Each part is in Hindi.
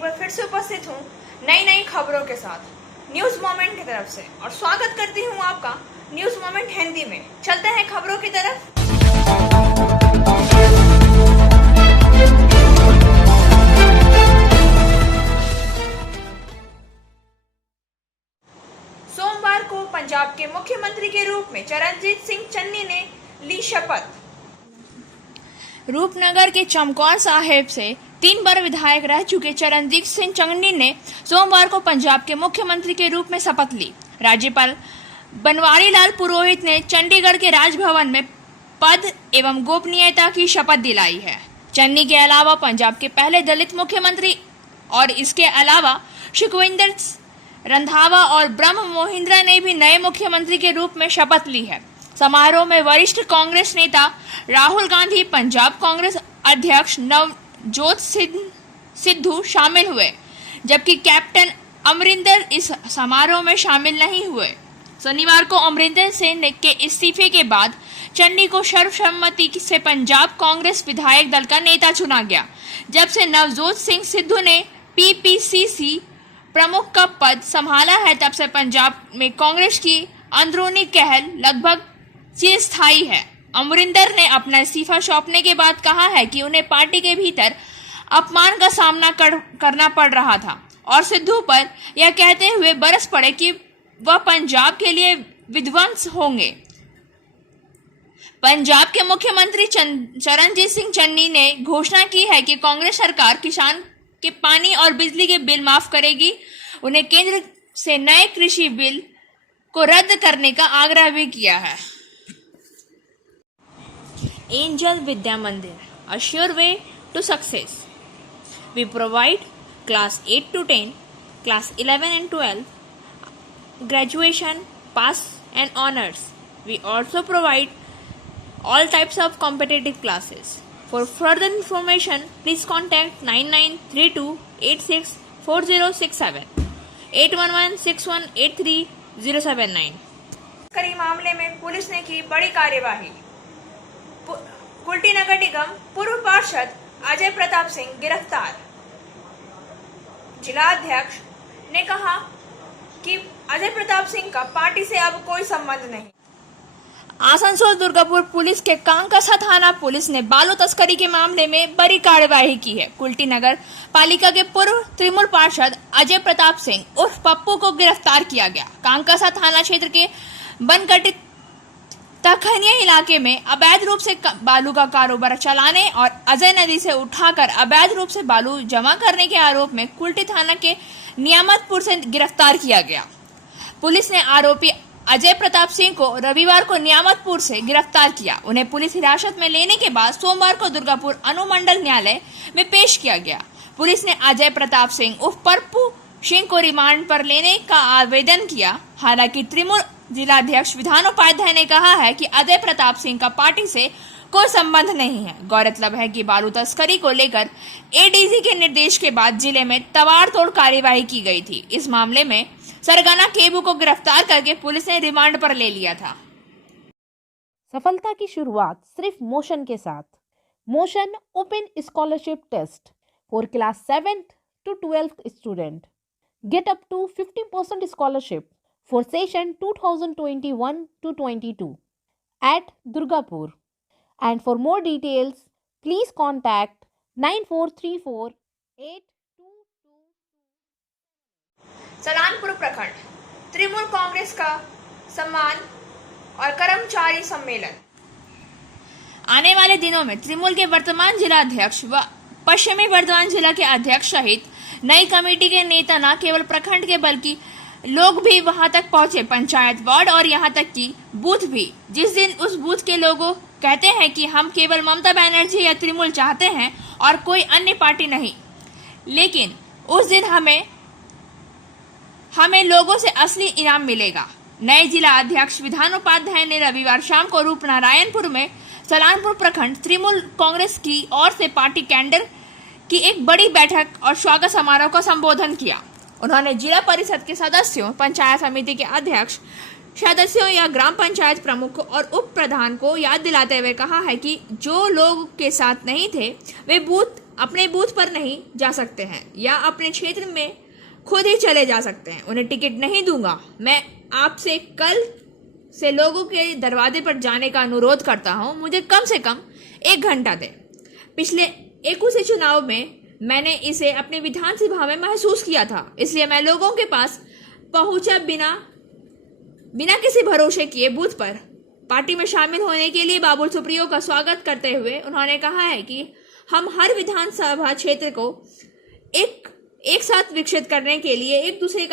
एक बार फिर से उपस्थित हूँ नई खबरों के साथ न्यूज मोमेंट की तरफ से और स्वागत करती हूँ आपका न्यूज मोमेंट हिंदी में। चलते हैं खबरों की तरफ। सोमवार को पंजाब के मुख्यमंत्री के रूप में चरणजीत सिंह चन्नी ने ली शपथ। रूपनगर के चमकौर साहिब से 3 बार विधायक रह चुके चरणजीत सिंह चन्नी ने सोमवार को पंजाब के मुख्यमंत्री के रूप में शपथ ली। राज्यपाल बनवारी लाल पुरोहित ने चंडीगढ़ के राजभवन में पद एवं गोपनीयता की शपथ दिलाई है। चन्नी के अलावा पंजाब के पहले दलित मुख्यमंत्री और इसके अलावा सुखविंदर रंधावा और ब्रह्म मोहिंद्रा ने भी नए मुख्यमंत्री के रूप में शपथ ली है। समारोह में वरिष्ठ कांग्रेस नेता राहुल गांधी, पंजाब कांग्रेस अध्यक्ष नवजोत सिद्धू शामिल हुए, जबकि कैप्टन अमरिंदर इस समारोह में शामिल नहीं हुए। शनिवार को अमरिंदर सिंह के इस्तीफे के बाद चन्नी को सर्वसम्मति से पंजाब कांग्रेस विधायक दल का नेता चुना गया। जब से नवजोत सिंह सिद्धू ने पीपीसीसी प्रमुख का पद संभाला है, तब से पंजाब में कांग्रेस की अंदरूनी कहल लगभग चिरस्थायी है। अमरिंदर ने अपना इस्तीफा सौंपने के बाद कहा है कि उन्हें पार्टी के भीतर अपमान का सामना करना पड़ रहा था और सिद्धू पर यह कहते हुए बरस पड़े कि वह पंजाब के लिए विध्वंस होंगे। पंजाब के मुख्यमंत्री चरणजीत सिंह चन्नी ने घोषणा की है कि कांग्रेस सरकार किसान के पानी और बिजली के बिल माफ करेगी। उन्हें केंद्र से नए कृषि बिल को रद्द करने का आग्रह भी किया है। एंजल विद्या मंदिर, a sure way to success. We provide class 8 to 10, class 11 and 12, graduation, pass and honors. We also provide all types of competitive classes. For further information, please contact 9932864067, 8116183079. करी मामले में पुलिस ने की बड़ी कार्यवाही। कुल्टी नगर निगम पूर्व पार्षद अजय प्रताप सिंह गिरफ्तार। जिला अध्यक्ष ने कहा कि अजय प्रताप सिंह का पार्टी से अब कोई संबंध नहीं। आसनसोल दुर्गापुर पुलिस के कांकसा थाना पुलिस ने बालू तस्करी के मामले में बड़ी कार्यवाही की है। कुल्टी नगर पालिका के पूर्व तृणमूल पार्षद अजय प्रताप सिंह उर्फ पप्पू को गिरफ्तार किया गया। कांकसा थाना क्षेत्र के बनकटी तखनिया इलाके में अवैध रूप से बालू का कारोबार चलाने और अजय नदी से उठाकर अवैध रूप से बालू जमा करने के आरोप में कुल्टी थाना के नियामतपुर से गिरफ्तार किया गया। पुलिस ने आरोपी अजय प्रताप सिंह को रविवार को नियामतपुर से गिरफ्तार किया। उन्हें पुलिस हिरासत में लेने के बाद सोमवार को दुर्गापुर अनुमंडल न्यायालय में पेश किया गया। पुलिस ने अजय प्रताप सिंह उर्फ पप्पू सिंह को रिमांड पर लेने का आवेदन किया। हालांकि तृणमूल जिलाध्यक्ष विधान उपाध्याय ने कहा है कि अजय प्रताप सिंह का पार्टी से कोई संबंध नहीं है। गौरतलब है कि बालू तस्करी को लेकर एडीजी के निर्देश के बाद जिले में तबाड़तोड़ कार्यवाही की गई थी। इस मामले में सरगना केबू को गिरफ्तार करके पुलिस ने रिमांड पर ले लिया था। सफलता की शुरुआत सिर्फ मोशन के साथ। Motion open scholarship test for class 7th to 12th student. Get up to 50% scholarship for session 2021 to 22 at Durgapur, and for more details please contact 94348222। Salanpur प्रखंड तृणमूल कांग्रेस का सम्मान और कर्मचारी सम्मेलन। आने वाले दिनों में तृणमूल के वर्तमान जिलाध्यक्ष व पश्चिमी वर्धमान जिला के अध्यक्ष सहित नई कमेटी के नेता न केवल प्रखंड के बल्कि लोग भी वहां तक पहुंचे, पंचायत वार्ड और यहां तक कि बूथ भी। जिस दिन उस बूथ के लोगों कहते हैं कि हम केवल ममता बनर्जी या तृणमूल चाहते हैं और कोई अन्य पार्टी नहीं, लेकिन उस दिन हमें लोगों से असली इनाम मिलेगा। नए जिला अध्यक्ष विधान उपाध्याय ने रविवार शाम को रूपनारायणपुर में सलानपुर प्रखंड तृणमूल कांग्रेस की ओर से पार्टी कैडर की एक बड़ी बैठक और स्वागत समारोह का संबोधन किया। उन्होंने जिला परिषद के सदस्यों, पंचायत समिति के अध्यक्ष, सदस्यों या ग्राम पंचायत प्रमुख और उप प्रधान को याद दिलाते हुए कहा है कि जो लोग के साथ नहीं थे वे बूथ अपने बूथ पर नहीं जा सकते हैं या अपने क्षेत्र में खुद ही चले जा सकते हैं। उन्हें टिकट नहीं दूंगा। मैं आपसे कल से लोगों के दरवाजे पर जाने का अनुरोध करता हूं। मुझे कम से कम 1 घंटा दें। पिछले 21 चुनाव में मैंने इसे अपने विधानसभा में महसूस किया था, इसलिए मैं लोगों के पास पहुंचा बिना किसी भरोसे किए बूथ पर। पार्टी में शामिल होने के लिए बाबुल सुप्रियो का स्वागत करते हुए उन्होंने कहा है कि हम हर विधानसभा क्षेत्र को एक साथ विकसित करने के लिए एक दूसरे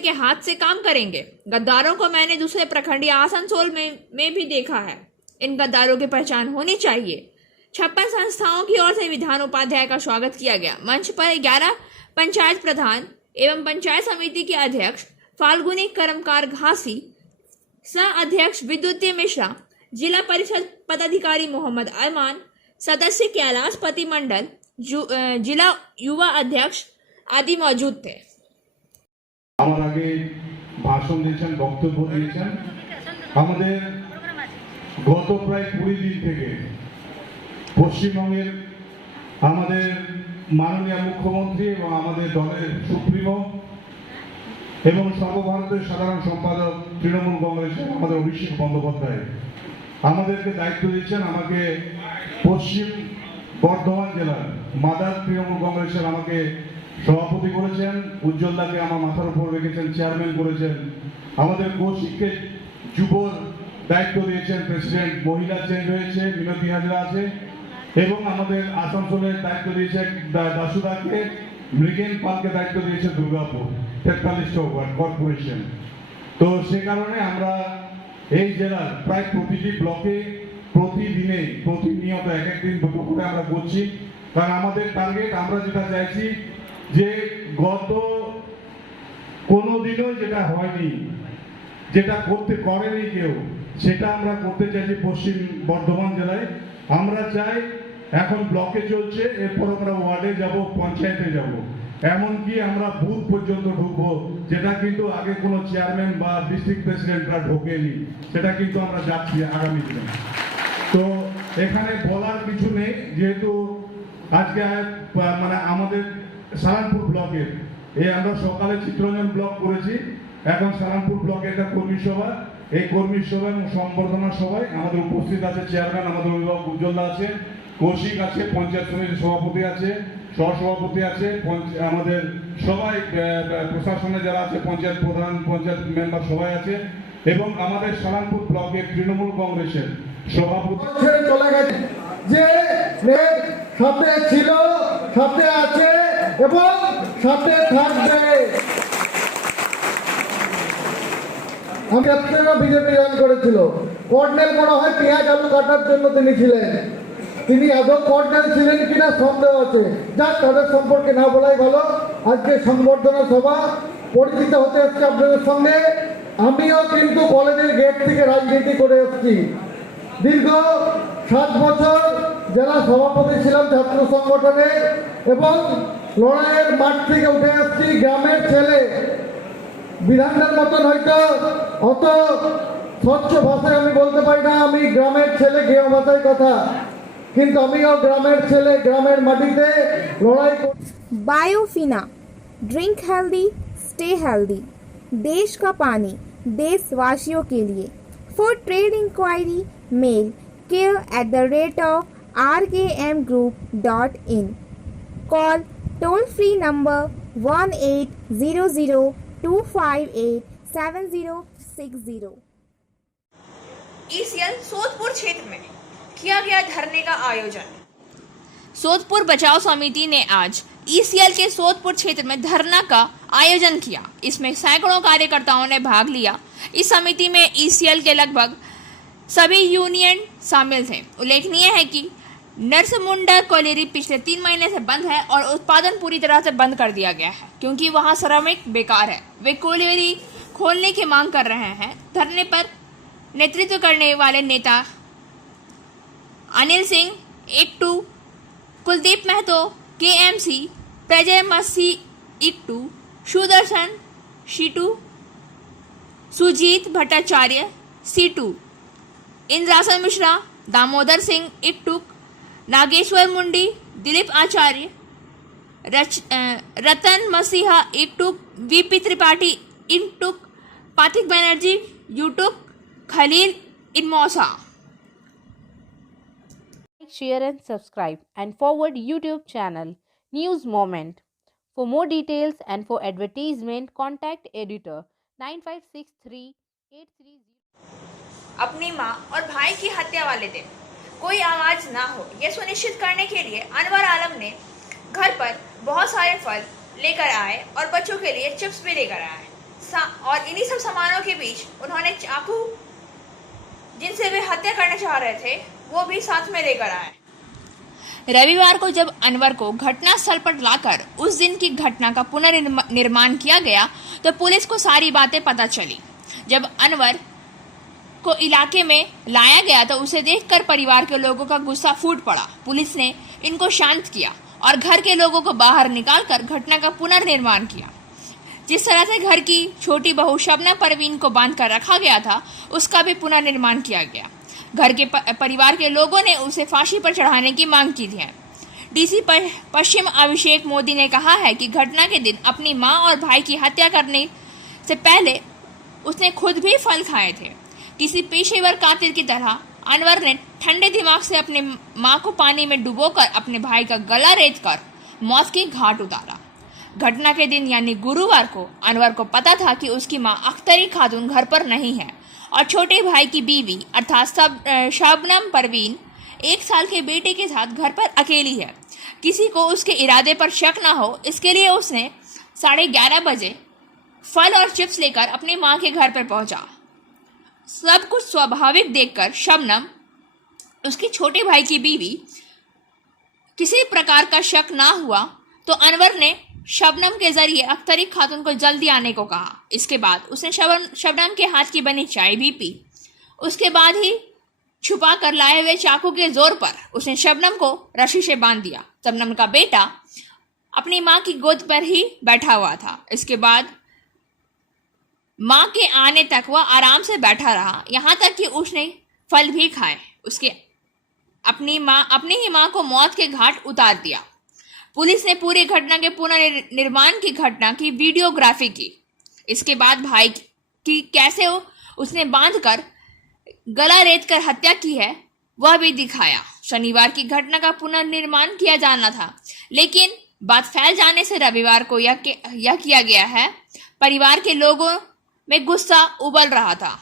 के हाथ से काम करेंगे। गद्दारों को मैंने दूसरे प्रखंड या आसनसोल में भी देखा है। इन गद्दारों की पहचान होनी चाहिए। 56 संस्थाओं की ओर से विधान उपाध्याय का स्वागत किया गया। मंच पर 11 पंचायत प्रधान एवं पंचायत समिति के अध्यक्ष फाल्गुनी कर्मकार घासी, सह अध्यक्ष विद्युतीय मिश्रा, जिला परिषद पदाधिकारी मोहम्मद अरमान, सदस्य कैलाश पति मंडल, जिला युवा अध्यक्ष आदि मौजूद थे। আমার আগে ভাষণ দিয়েছেন, বক্তব্য দিয়েছেন। আমাদের গত প্রায় 20 দিন থেকে পশ্চিমবঙ্গের আমাদের মাননীয় মুখ্যমন্ত্রী এবং আমাদের দলের সুপ্রিমো এবং সর্বভারতীয় সাধারণ সম্পাদক তৃণমূল কংগ্রেসের আমাদের অভিষেক বন্দ্যোপাধ্যায় আমাদেরকে দায়িত্ব দিয়েছেন। আমাকে পশ্চিম বর্ধমান জেলার মাদার তৃণমূল কংগ্রেসের আমাকে সভাপতি করেছেন, উজ্জ্বলদাকে আমার মাথার উপর রেখেছেন, চেয়ারম্যান করেছেন। আমাদের কৌশিককে যুবর দায়িত্ব দিয়েছেন প্রেসিডেন্ট, মহিলা চেঞ্জ হয়েছে, মিনতি হাজরা আছে, এবং আমাদের আসানসোলের দায়িত্ব দিয়েছে দাসুদাকে, মৃগেন পালকে দায়িত্ব দিয়েছে দুর্গাপুর 43 ওয়ার্ড কর্পোরেশন। তো সে কারণে আমরা এই জেলার প্রায় প্রতিটি ব্লকে প্রতিদিনে প্রতিনিয়ত এক দিন দুটো করে আমরা করছি। কারণ আমাদের টার্গেট, আমরা যেটা চাইছি যে গত কোনো দিনও যেটা হয়নি, যেটা করেনি কেউ, সেটা আমরা করতে চাইছি পশ্চিম বর্ধমান জেলায়। আমরা চাই এখন ব্লকে চলছে, এরপর আমরা ওয়ার্ডে যাব, পঞ্চায়েতে যাব, এমনকি আমরা বুথ পর্যন্ত ঢুকবো, যেটা কিন্তু আগে কোনো চেয়ারম্যান বা ডিস্ট্রিক্ট প্রেসিডেন্টরা ঢোকেনি। সেটা কিন্তু আমরা যাচ্ছি আগামী দিনে। তো এখানে বলার কিছু নেই, যেহেতু আজকে মানে আমাদের সালানপুর ব্লকের আমরা সকালে চিত্রঞ্জন ব্লক করেছি, এখন সালানপুর ব্লকে একটা কর্মী সভা। এই কর্মী সভা এবং সম্বর্ধনা সভায় আমাদের উপস্থিত আছে চেয়ারম্যান, আমাদের অভিভাবক উজ্জ্বলদা আছে, কৌশিক আছে, পঞ্চায়েত সমিতির সভাপতি আছে, সহসভাপতি আছে, আমাদের সবাই প্রশাসনে যারা আছে, পঞ্চায়েত প্রধান, পঞ্চায়েত মেম্বার সবাই আছে, এবং আমাদের সালানপুর ব্লকের তৃণমূল কংগ্রেসের সভাপতি চলে গেছে, যে সাথে ছিল, সাথে আছে এবং সাথে থাকবে। আমি বিজেপি জয়েন করেছিল। কর্নেল মনে হয় পেঁয়াজ আলু কাটার জন্য তিনি ছিলেন। তিনি আদৌ কর্নেল ছিলেন কিনা সন্দেহ আছে। যাক, তাদের সম্পর্কে না বলাই ভালো। আজকে সংবর্ধনা সভা, পরিচিত হতে এসছে আপনাদের সঙ্গে। আমিও কিন্তু কলেজের গেট থেকে রাজনীতি করে এসেছি। দীর্ঘ 7 বছর জেলা সভাপতি ছিলাম ছাত্র সংগঠনে, এবং লড়াইয়ের মাঠ থেকে উঠে এসেছি। গ্রামের ছেলে, বিধানটার মতন হয়তো অত স্বচ্ছ ভাষায় আমি বলতে পারি না, আমি গ্রামের ছেলে, গ্রাম ভাষায় কথা, কিন্তু আমিও গ্রামের ছেলে, গ্রামের মাটিতে লড়াই। Biofina, drink healthy, stay healthy. देश का पानी देशवासियों के लिए। For trade inquiry mail care@rkmgroup.in। Call toll free number 180025876060। ECL Sodepur क्षेत्र में किया गया धरने का आयोजन। सोदपुर बचाव समिति ने आज ईसीएल के सोदपुर क्षेत्र में धरना का आयोजन किया। इसमें सैकड़ों कार्यकर्ताओं ने भाग लिया। इस समिति में ईसीएल के लगभग सभी यूनियन शामिल थे। उल्लेखनीय है कि नरसमुंडा कॉलेरी पिछले 3 महीने से बंद है और उत्पादन पूरी तरह से बंद कर दिया गया है, क्योंकि वहां श्रमिक बेकार है। वे कॉलेरी खोलने की मांग कर रहे हैं। धरने पर नेतृत्व करने वाले नेता अनिल सिंह इक्टू, कुलदीप महतो केएमसी, प्रजय मसी इक्टू, सुदर्शन शीटू, सुजीत भट्टाचार्य सीटू, इंद्रासन मिश्रा, दामोदर सिंह इक्टू, नागेश्वर मुंडी, दिलीप आचार्य, रतन मसीहा एकटुक, VP Tripathi INTUC, Pathik Banerjee UTUC, Khalil इनमौसा। Share and subscribe and forward YouTube channel News Moment. For more details and for advertisement, contact editor 956383. अपनी मां और भाई की हत्या वाले दिन कोई आवाज ना हो, यह सुनिश्चित करने के लिए अनवर आलम ने घर पर बहुत सारे फल लेकर आए और बच्चों के लिए चिप्स भी लेकर आए। और इन्हीं सब सामानों के बीच उन्होंने चाकू जिनसे वे हत्या करना चाह रहे थे वो भी साथ में लेकर आए। रविवार को जब अनवर को घटना स्थल पर लाकर उस दिन की घटना का पुनर्निर्माण किया गया तो पुलिस को सारी बातें पता चली। जब अनवर को इलाके में लाया गया तो उसे देखकर परिवार के लोगों का गुस्सा फूट पड़ा। पुलिस ने इनको शांत किया और घर के लोगों को बाहर निकालकर घटना का पुनर्निर्माण किया। जिस तरह से घर की छोटी बहू शबनम परवीन को बांधकर रखा गया था उसका भी पुनर्निर्माण किया गया। घर के परिवार के लोगों ने उसे फांसी पर चढ़ाने की मांग की थी। डीसी पश्चिम अभिषेक मोदी ने कहा है कि घटना के दिन अपनी मां और भाई की हत्या करने से पहले उसने खुद भी फल खाए थे। किसी पेशेवर कातिल की तरह अनवर ने ठंडे दिमाग से अपनी मां को पानी में डुबोकर अपने भाई का गला रेतकर मौत के घाट उतारा। घटना के दिन यानी गुरुवार को अनवर को पता था कि उसकी मां अख्तरी खातून घर पर नहीं है और छोटे भाई की बीवी अर्थात शबनम परवीन 1 साल के बेटे के साथ घर पर अकेली है। किसी को उसके इरादे पर शक ना हो इसके लिए उसने 11:30 बजे फल और चिप्स लेकर अपनी मां के घर पर पहुंचा। सब कुछ स्वाभाविक देखकर शबनम, उसके छोटे भाई की बीवी किसी प्रकार का शक ना हुआ तो अनवर ने शबनम के जरिए अख्तरी खातून को जल्दी आने को कहा। इसके बाद उसने शबनम के हाथ की बनी चाय भी पी। उसके बाद ही छुपा कर लाए हुए चाकू के जोर पर उसने शबनम को रस्सी से बांध दिया। शबनम का बेटा अपनी मां की गोद पर ही बैठा हुआ था। इसके बाद मां के आने तक वह आराम से बैठा रहा, यहां तक कि उसने फल भी खाए। उसके अपनी ही मां को मौत के घाट उतार दिया। पुलिस ने पूरी घटना के पुनर्निर्माण की घटना की वीडियोग्राफी की। इसके बाद भाई की कैसे उसने बांधकर गला रेतकर हत्या की है वह भी दिखाया। शनिवार की घटना का पुनर्निर्माण किया जाना था लेकिन बात फैल जाने से रविवार को यह किया गया है। परिवार के लोगों में गुस्सा उबल रहा था।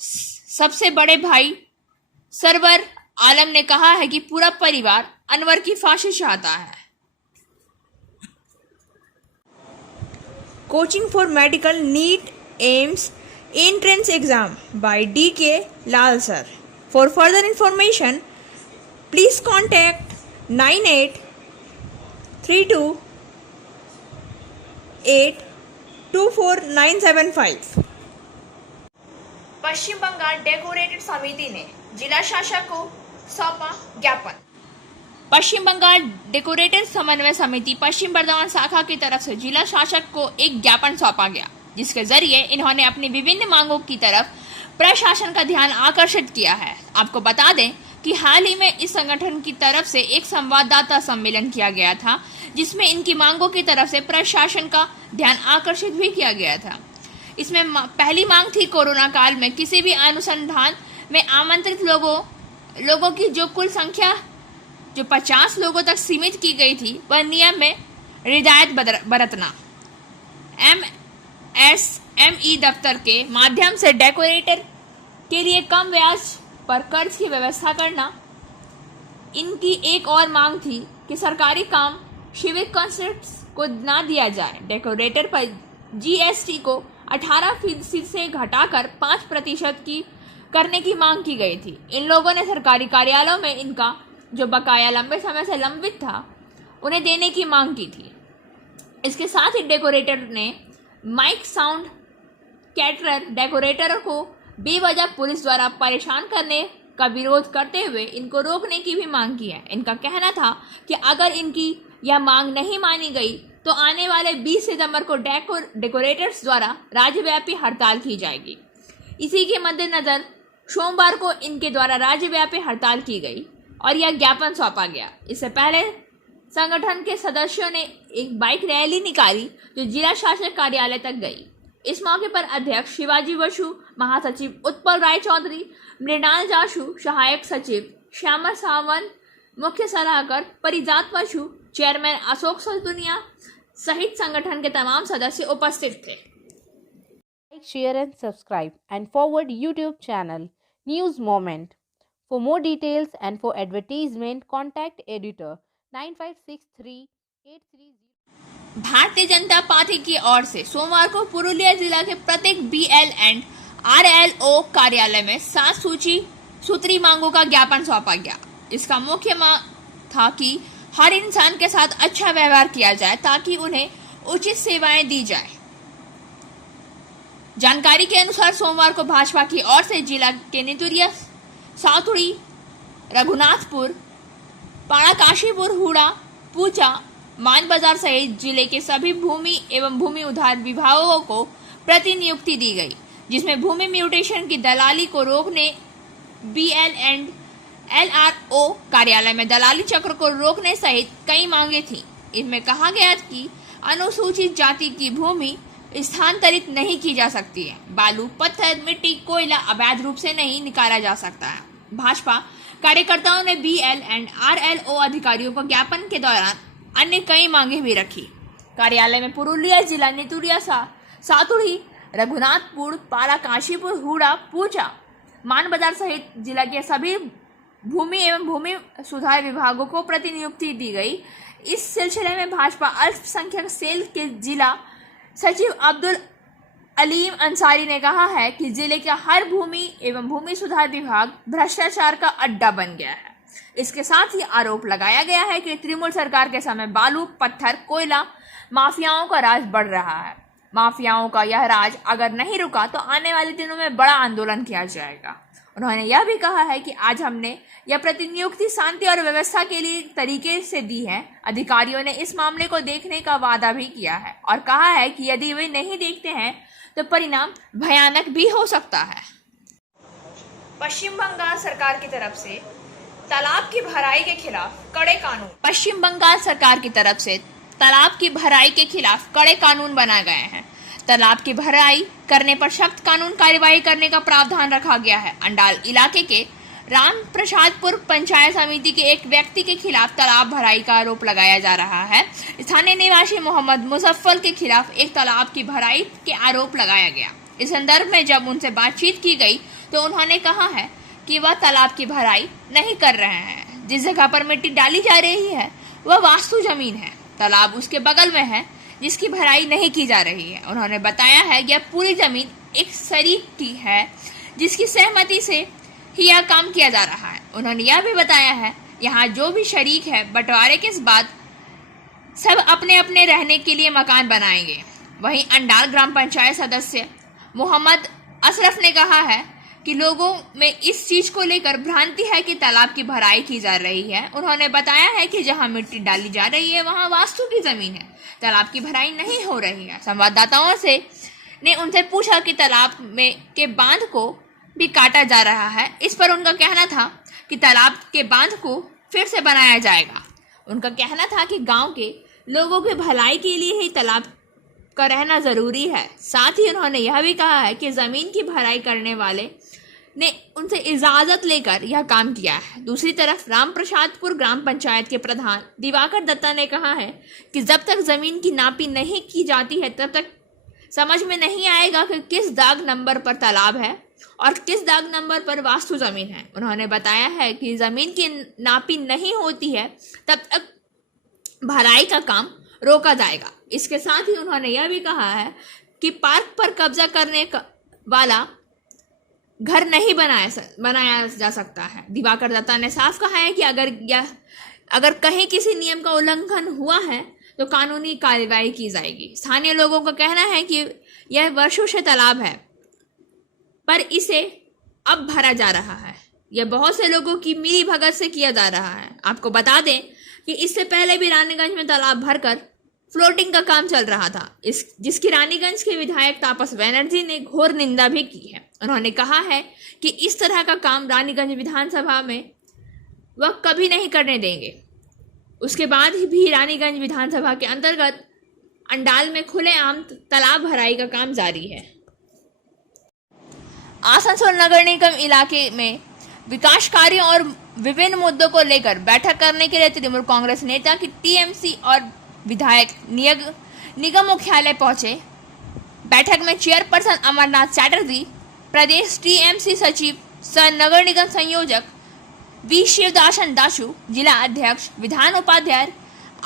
सबसे बड़े भाई सरवर आलम ने कहा है कि पूरा परिवार अनवर की फांसी चाहता है। Coaching for Medical NEET AIMS Entrance Exam by D.K. Lal sir. For further information, please contact 9832482495. Paschim Bangal decorated समिति ने जिला शासक को सौंपा ज्ञापन। पश्चिम बंगाल डेकोरेटेड समन्वय समिति पश्चिम बर्धमान शाखा की तरफ से जिला शासक को एक ज्ञापन सौंपा गया जिसके जरिए इन्होंने अपनी विभिन्न मांगों की तरफ प्रशासन का ध्यान आकर्षित किया है। आपको बता दें कि हाल ही में इस संगठन की तरफ से एक संवाददाता सम्मेलन किया गया था जिसमें इनकी मांगों की तरफ से प्रशासन का ध्यान आकर्षित भी किया गया था। इसमें पहली मांग थी कोरोना काल में किसी भी अनुसंधान में आमंत्रित लोगों की जो कुल संख्या जो 50 लोगों तक सीमित की गई थी वह नियम में रियायत बरतना। MSME दफ्तर के माध्यम से डेकोरेटर के लिए कम ब्याज पर कर्ज की व्यवस्था करना। इनकी एक और मांग थी कि सरकारी काम सिविक कॉन्ट्रैक्ट्स को ना दिया जाए। डेकोरेटर पर GST को 18% से घटाकर 5% की करने की मांग की गई थी। इन लोगों ने सरकारी कार्यालयों में इनका जो बकाया लंबे समय से लंबित था उन्हें देने की मांग की थी। इसके साथ ही डेकोरेटर ने माइक साउंड कैटरर डेकोरेटर को बेवजह पुलिस द्वारा परेशान करने का विरोध करते हुए इनको रोकने की भी मांग की है। इनका कहना था कि अगर इनकी यह मांग नहीं मानी गई तो आने वाले 20 सितंबर को डेकोरेटर्स द्वारा राज्यव्यापी हड़ताल की जाएगी। इसी के मद्देनजर सोमवार को इनके द्वारा राज्यव्यापी हड़ताल की गई। और यह ज्ञापन सौंपा गया। इससे पहले संगठन के सदस्यों ने एक बाइक रैली निकाली जो जिला शासक कार्यालय तक गई। इस मौके पर अध्यक्ष शिवाजी बसु, महासचिव उत्पल राय चौधरी, मृणाल जाशु, सहायक सचिव श्यामा सावंत, मुख्य सलाहकार परिजात बसु, चेयरमैन अशोक सलदुनिया सहित संगठन के तमाम सदस्य उपस्थित थे। Like, share and subscribe and forward YouTube channel News Moment. For more details and for advertisement, contact editor 956383. Bharatiya Janata party की ओर से सोमवार को पुरुलिया जिला के प्रत्येक BL एंड RLO कार्यालय में 7 सूत्री मांगों का ज्ञापन सौंपा गया। इसका मुख्य मांग था कि हर इंसान के साथ अच्छा व्यवहार किया जाए ताकि उन्हें उचित सेवाएं दी जाए। जानकारी के अनुसार सोमवार को भाजपा की ओर से जिला के नितुरिया, सातुड़ी, रघुनाथपुर, पाड़ा काशीपुर, हुड़ा, पूचा, मान बाजार सहित जिले के सभी भूमि एवं भूमि उधार विभागों को प्रतिनियुक्ति दी गई, जिसमें भूमि म्यूटेशन की दलाली को रोकने, BL एंड LRO कार्यालय में दलाली चक्र को रोकने सहित कई मांगे थी। इनमें कहा गया कि अनुसूचित जाति की भूमि स्थानांतरित नहीं की जा सकती है। बालू, पत्थर, मिट्टी, कोयला अवैध रूप से नहीं निकाला जा सकता है। भाजपा कार्यकर्ताओं ने BL एंड RLO अधिकारियों को ज्ञापन के दौरान अन्य कई मांगे भी रखी। कार्यालय में पुरुलिया जिला, नितुरिया, सातुड़ी, रघुनाथपुर, पारा काशीपुर, हुड़ा, पूजा, मान बाजार सहित जिला के सभी भूमि एवं भूमि सुधार विभागों को प्रतिनियुक्ति दी गई। इस सिलसिले में भाजपा अल्पसंख्यक सेल के जिला सचिव अब्दुल अलीम अंसारी ने कहा है कि जिले का हर भूमि एवं भूमि सुधार विभाग भ्रष्टाचार का अड्डा बन गया है। इसके साथ ही आरोप लगाया गया है कि तृणमूल सरकार के समय बालू, पत्थर, कोयला माफियाओं का राज बढ़ रहा है। माफियाओं का यह राज अगर नहीं रुका तो आने वाले दिनों में बड़ा आंदोलन किया जाएगा। उन्होंने यह भी कहा है कि आज हमने यह प्रतिनियुक्ति शांति और व्यवस्था के लिए तरीके से दी है। अधिकारियों ने इस मामले को देखने का वादा भी किया है और कहा है कि यदि वे नहीं देखते हैं तो परिणाम भयानक भी हो सकता है। पश्चिम बंगाल सरकार की तरफ से तालाब की भराई के खिलाफ कड़े कानून। पश्चिम बंगाल सरकार की तरफ से तालाब की भराई के खिलाफ कड़े कानून बनाए गए हैं। तालाब की भराई करने पर सख्त कानून कार्यवाही करने का प्रावधान रखा गया है। अंडाल इलाके के राम प्रसादपुर पंचायत समिति के एक व्यक्ति के खिलाफ तालाब भराई का आरोप लगाया जा रहा है। स्थानीय निवासी मोहम्मद मुजफ्फर के खिलाफ एक तालाब की भराई के आरोप लगाया गया। इस संदर्भ में जब उनसे बातचीत की गई तो उन्होंने कहा है कि वह तालाब की भराई नहीं कर रहे हैं। जिस जगह पर मिट्टी डाली जा रही है वह वास्तु जमीन है। तालाब उसके बगल में है जिसकी भराई नहीं की जा रही है। उन्होंने बताया है कि यह पूरी जमीन एक शरीक की है जिसकी सहमति से ही यह काम किया जा रहा है। उन्होंने यह भी बताया है यहाँ जो भी शरीक है बंटवारे के बाद सब अपने अपने रहने के लिए मकान बनाएंगे। वहीं अंडाल ग्राम पंचायत सदस्य मोहम्मद अशरफ ने कहा है कि लोगों में इस चीज को लेकर भ्रांति है कि तालाब की भराई की जा रही है। उन्होंने बताया है कि जहां मिट्टी डाली जा रही है वहां वास्तु की जमीन है, तालाब की भराई नहीं हो रही है। संवाददाताओं ने उनसे पूछा कि तालाब में के बांध को भी काटा जा रहा है। इस पर उनका कहना था कि तालाब के बांध को फिर से बनाया जाएगा। उनका कहना था कि गांव के लोगों के भलाई के लिए ही तालाब का रहना जरूरी है। साथ ही उन्होंने यह भी कहा है कि जमीन की भराई करने वाले ने उनसे इजाजत लेकर यह काम किया है। दूसरी तरफ रामप्रसादपुर ग्राम पंचायत के प्रधान दिवाकर दत्ता ने कहा है कि जब तक जमीन की नापी नहीं की जाती है तब तक समझ में नहीं आएगा कि किस दाग नंबर पर तालाब है और किस दाग नंबर पर वास्तु जमीन है। उन्होंने बताया है कि जमीन की नापी नहीं होती है तब तक भराई का काम रोका जाएगा। इसके साथ ही उन्होंने यह भी कहा है कि पार्क पर कब्जा करने वाला घर नहीं बनाया जा सकता है। दिवाकर दत्ता ने साफ कहा है कि अगर कहीं किसी नियम का उल्लंघन हुआ है तो कानूनी कार्रवाई की जाएगी। स्थानीय लोगों का कहना है कि यह वर्षों से तालाब है पर इसे अब भरा जा रहा है। यह बहुत से लोगों की मिली भगत से किया जा रहा है। आपको बता दें कि इससे पहले भी रानीगंज में तालाब भरकर फ्लोटिंग का काम चल रहा था, जिसकी रानीगंज के विधायक तापस बनर्जी ने घोर निंदा भी की है। उन्होंने कहा है कि इस तरह का काम रानीगंज विधानसभा में वह कभी नहीं करने देंगे। उसके बाद भी रानीगंज विधानसभा के अंतर्गत अंडाल में खुलेआम तालाब भराई का काम जारी है। आसनसोल नगर निगम इलाके में विकास कार्यों और विभिन्न मुद्दों को लेकर बैठक करने के लिए तृणमूल कांग्रेस नेता की टीएमसी और विधायक निगम मुख्यालय पहुंचे। बैठक में चेयरपर्सन अमरनाथ चैटर्जी, प्रदेश टीएमसी सचिव सह नगर निगम संयोजक वी शिवदासन दासु, जिला अध्यक्ष विधान उपाध्याय,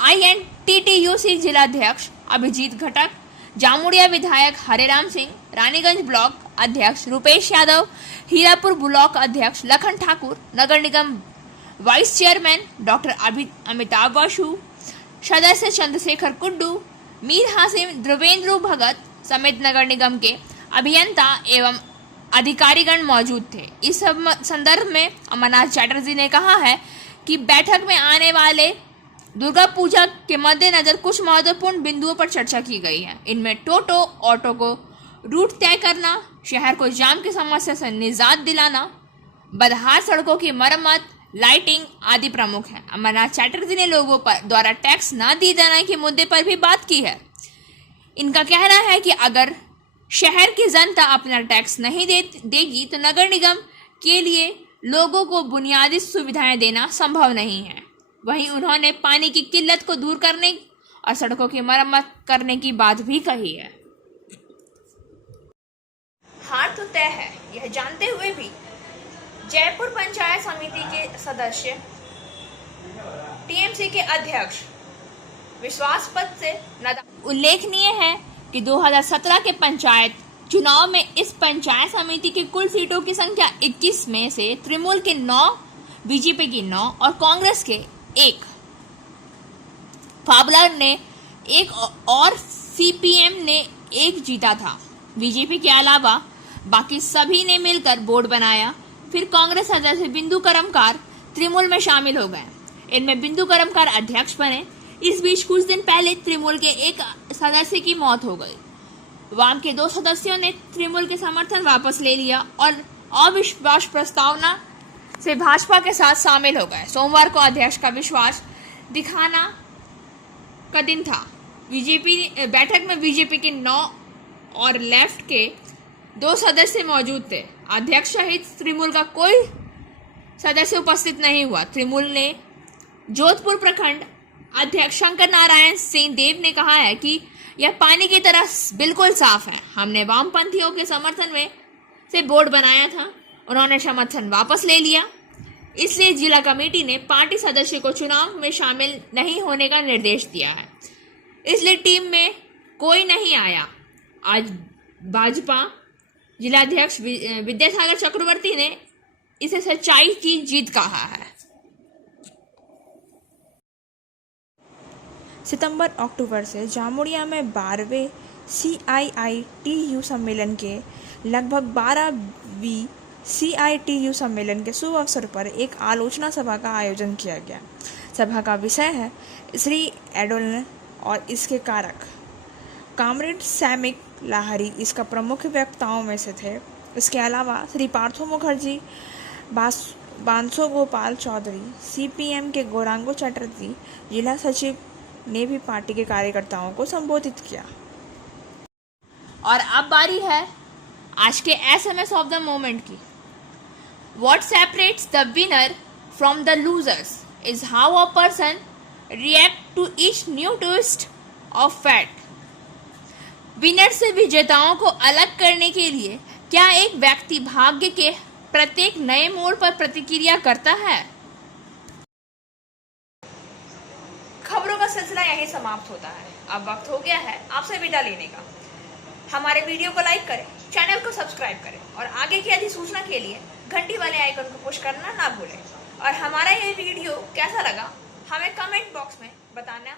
INTTUC जिला अध्यक्ष अभिजीत घटक, जामुड़िया विधायक हरेराम सिंह, रानीगंज ब्लॉक अध्यक्ष रुपेश यादव, हीरापुर ब्लॉक अध्यक्ष लखन ठाकुर, नगर निगम vice chairman doctor Amitabh Basu, सदस्य चंद्रशेखर कुड्डू, मीर हासिम, ध्रुवेंद्र भगत समेत नगर निगम के अभियंता एवं अधिकारीगण मौजूद थे। इस संदर्भ में अमरनाथ चैटर्जी ने कहा है कि बैठक में आने वाले दुर्गा पूजा के मद्देनजर कुछ महत्वपूर्ण बिंदुओं पर चर्चा की गई है। इनमें टोटो ऑटो को रूट तय करना, शहर को जाम की समस्या से निजात दिलाना, बदहाल सड़कों की मरम्मत, लाइटिंग आदि प्रमुख है। अमरनाथ चैटर्जी ने लोगों पर द्वारा टैक्स न दिए जाने के मुद्दे पर भी बात की है। इनका कहना है कि अगर शहर की जनता अपना टैक्स नहीं देगी तो नगर निगम के लिए लोगों को बुनियादी सुविधाएं देना संभव नहीं है। वहीं उन्होंने पानी की किल्लत को दूर करने और सड़कों की मरम्मत करने की बात भी कही है। हार तो तय है, यह जानते हुए भी जयपुर पंचायत समिति के सदस्य टीएमसी के अध्यक्ष विश्वास पद से उल्लेखनीय है कि 2017 के पंचायत चुनाव में इस पंचायत समिति की कुल सीटों की संख्या 21 में से तृणमूल के 9, बीजेपी की 9 और कांग्रेस के 1, फाबलर ने 1 और सीपीएम ने 1 जीता था। बीजेपी के अलावा बाकी सभी ने मिलकर बोर्ड बनाया। फिर कांग्रेस सदस्य बिंदु करमकार तृणमूल में शामिल हो गए। इनमें बिंदु करमकार अध्यक्ष बने। इस बीच कुछ दिन पहले तृणमूल के 1 सदस्य की मौत हो गई। वाम के 2 सदस्यों ने तृणमूल के समर्थन वापस ले लिया और अविश्वास प्रस्तावना से भाजपा के साथ शामिल हो गए। सोमवार को अध्यक्ष का विश्वास दिखाना का दिन था। बैठक में बीजेपी के 9 और लेफ्ट के 2 सदस्य मौजूद थे। अध्यक्ष सहित तृणमूल का कोई सदस्य उपस्थित नहीं हुआ। तृणमूल ने जोधपुर प्रखंड अध्यक्ष शंकर नारायण सिंह देव ने कहा है कि यह पानी की तरह बिल्कुल साफ है। हमने वामपंथियों के समर्थन में से बोर्ड बनाया था, उन्होंने समर्थन वापस ले लिया, इसलिए जिला कमेटी ने पार्टी सदस्य को चुनाव में शामिल नहीं होने का निर्देश दिया है, इसलिए टीम में कोई नहीं आया। आज भाजपा जिलाध्यक्ष विद्यासागर चक्रवर्ती ने इसे सच्चाई की जीत कहा है। सितंबर-अक्टूबर से जामुड़िया में 12वें CIITU सम्मेलन के लगभग 12वीं CITU सम्मेलन के शुभ अवसर पर एक आलोचना सभा का आयोजन किया गया। सभा का विषय है श्री एडोलन और इसके कारक। कॉमरेड सैमिक लाहरी इसका प्रमुख वक्ताओं में से थे। इसके अलावा श्री पार्थो मुखर्जी, बांसो गोपाल चौधरी, CPM के गौरांगो चटर्जी, जिला सचिव ने भी पार्टी के कार्यकर्ताओं को संबोधित किया। और अब बारी है आज के SMS ऑफ द मोमेंट की। What separates the winner from the losers is how a person reacts to each new twist of fate. Winner से विजेताओं को अलग करने के लिए क्या एक व्यक्ति भाग्य के प्रत्येक नए मोड़ पर प्रतिक्रिया करता है? खबरों का सिलसिला यहीं समाप्त होता है। अब वक्त हो गया है आपसे विदा लेने का। हमारे वीडियो को लाइक करें, चैनल को सब्सक्राइब करें और आगे की अधिसूचना के लिए घंटी वाले आइकन को पुश करना ना भूलें। और हमारा ये वीडियो कैसा लगा हमें कमेंट बॉक्स में बताना